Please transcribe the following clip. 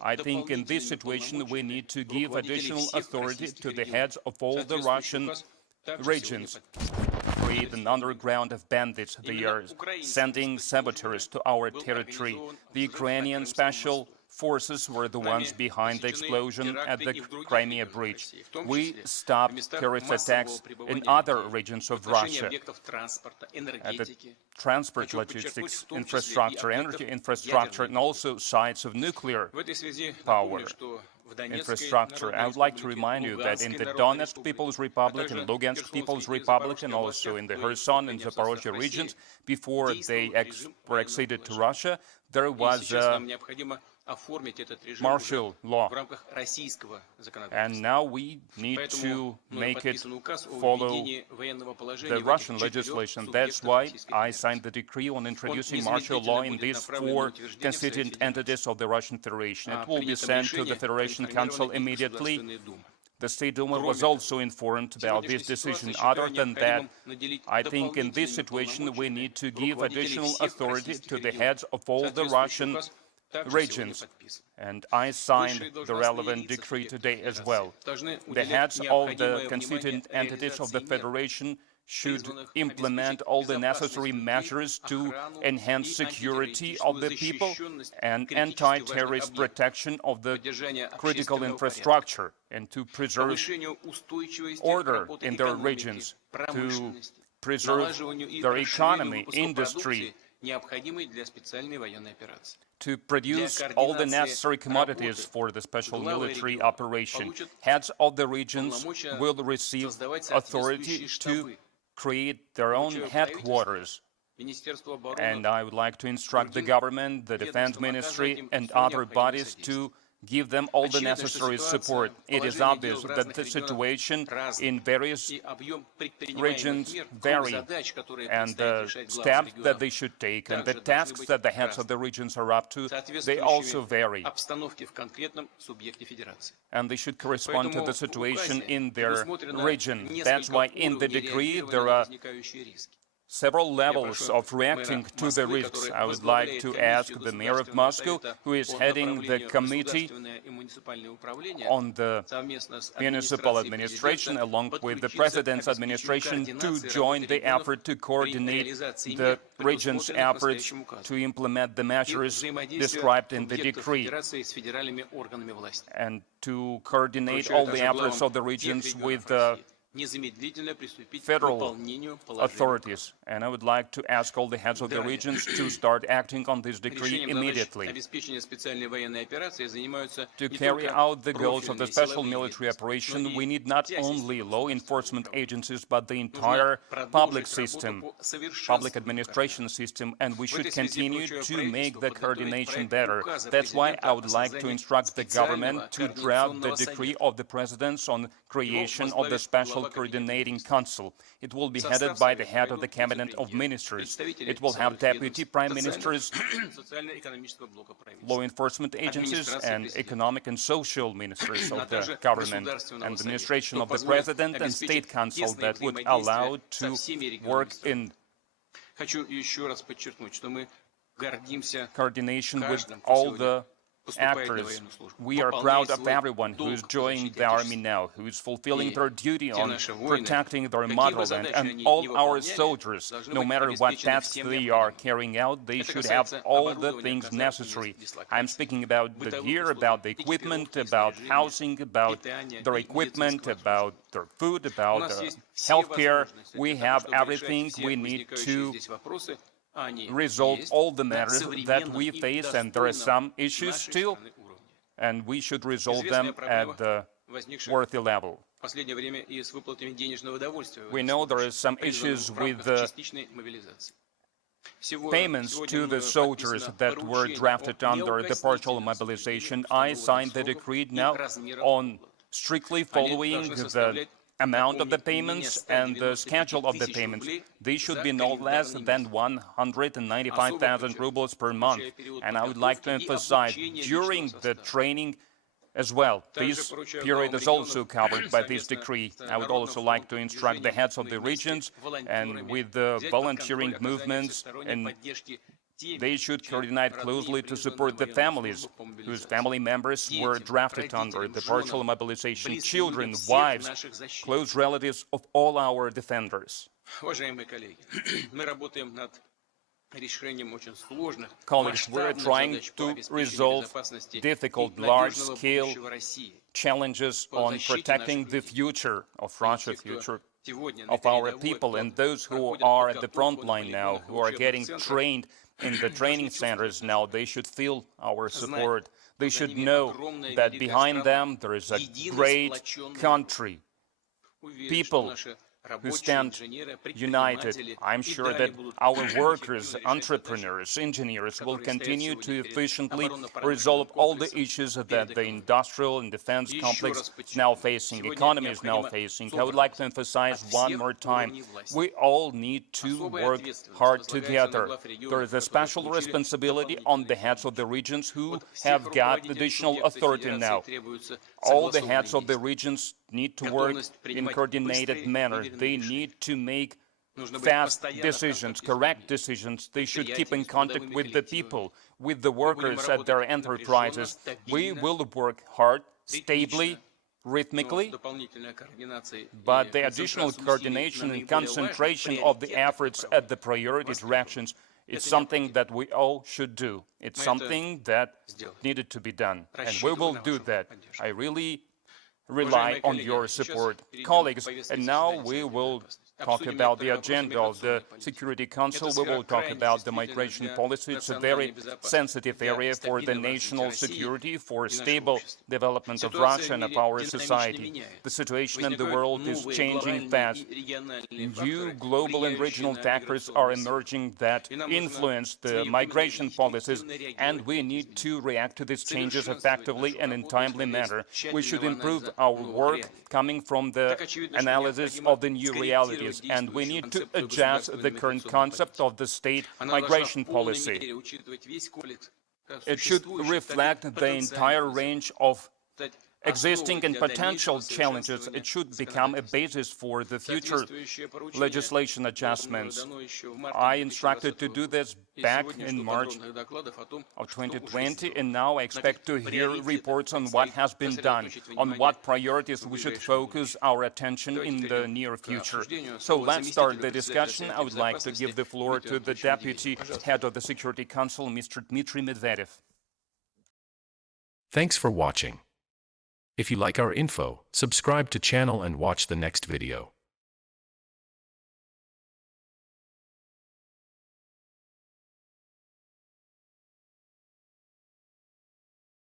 I think in this situation we need to give additional authority to the heads of all the Russian regions. Create an underground of bandits. They are sending saboteurs to our territory. The Ukrainian special forces were the ones behind the explosion at the Crimea Bridge. We stopped terrorist attacks in other regions of Russia, at the transport, logistics, infrastructure, energy infrastructure, and also sites of nuclear power infrastructure. I would like to remind you that in the Donetsk People's Republic and Lugansk People's Republic, and also in the Kherson and Zaporozhye regions, before they were acceded to Russia, there was martial law. And now we need to make it follow the Russian legislation. That's why I signed the decree on introducing martial law in these 4 constituent entities of the Russian Federation. It will be sent to the Federation Council immediately. The State Duma was also informed about this decision. Other than that, I think in this situation we need to give additional authority to the heads of all the Russian regions. And I signed the relevant decree today as well. The heads of the constituent entities of the Federation should implement all the necessary measures to enhance security of the people and anti-terrorist protection of the critical infrastructure, and to preserve order in their regions, to preserve their economy, industry, to produce all the necessary commodities for the special military operation. Heads of the regions will receive authority to create their own headquarters. And I would like to instruct the government, the Defense Ministry, and other bodies to give them all the necessary support. It is obvious that the situation in various regions vary, and the steps that they should take and the tasks that the heads of the regions are up to, they also vary. And they should correspond to the situation in their region. That's why in the decree there are several levels of reacting to the risks. I would like to ask the mayor of Moscow, who is heading the committee on the municipal administration, along with the president's administration, to join the effort to coordinate the region's efforts to implement the measures described in the decree, and to coordinate all the efforts of the regions with the federal authorities. And I would like to ask all the heads of the regions to start acting on this decree immediately. To carry out the goals of the special military operation, we need not only law enforcement agencies, but the entire public system, public administration system, and we should continue to make the coordination better. That's why I would like to instruct the government to draft the decree of the presidents on creation of the Special Coordinating Council. It will be headed by the head of the Cabinet of Ministers. It will have deputy prime ministers, law enforcement agencies, and economic and social ministers of the government, and administration of the president and state council that would allow to work in coordination with all the actors. We are proud of everyone who is joining the army now, who is fulfilling their duty on protecting their motherland, and all our soldiers, no matter what tasks they are carrying out, they should have all the things necessary. I'm speaking about the gear, about the equipment, about housing, about their equipment, about their food, about health care. We have everything we need to resolve all the matters that we face, and there are some issues still, and we should resolve them at the worthy level. We know there are some issues with the payments to the soldiers that were drafted under the partial mobilization. I signed the decree now on strictly following the amount of the payments and the schedule of the payments. They should be no less than 195,000 rubles per month. And I would like to emphasize, during the training as well, this period is also covered by this decree. I would also like to instruct the heads of the regions, and with the volunteering movements and They should coordinate closely to support the families whose family members were drafted under the partial mobilization, children, wives, close relatives of all our defenders. Colleagues, we're trying to resolve difficult, large-scale challenges on protecting the future of Russia, future of our people, and those who are at the front line now, who are getting trained in the training centers now, they should feel our support. They should know that behind them there is a great country, people who stand united. I'm sure that our workers, entrepreneurs, engineers will continue to efficiently resolve all the issues that the industrial and defense complex is now facing, economy is now facing. I would like to emphasize one more time, we all need to work hard together. There is a special responsibility on the heads of the regions who have got additional authority now. All the heads of the regions need to work in a coordinated manner. They need to make fast decisions, correct decisions. They should keep in contact with the people, with the workers at their enterprises. We will work hard, stably, rhythmically, but the additional coordination and concentration of the efforts at the priority directions is something that we all should do. It's something that needed to be done, and we will do that. I really rely on your support, colleagues. And now we will talk about the agenda of the Security Council. We will talk about the migration policy. It's a very sensitive area for the national security, for stable development of Russia and of our society. The situation in the world is changing fast. New global and regional factors are emerging that influence the migration policies, and we need to react to these changes effectively and in a timely manner. We should improve our work coming from the analysis of the new realities, and we need to adjust the current concept of the state migration policy. It should reflect the entire range of existing and potential challenges. It should become a basis for the future legislation adjustments. I instructed to do this back in March of 2020, and now I expect to hear reports on what has been done, on what priorities we should focus our attention in the near future. So let's start the discussion. I would like to give the floor to the Deputy Head of the Security Council, Mr. Dmitry Medvedev. Thanks for watching. If you like our info, subscribe to channel and watch the next video.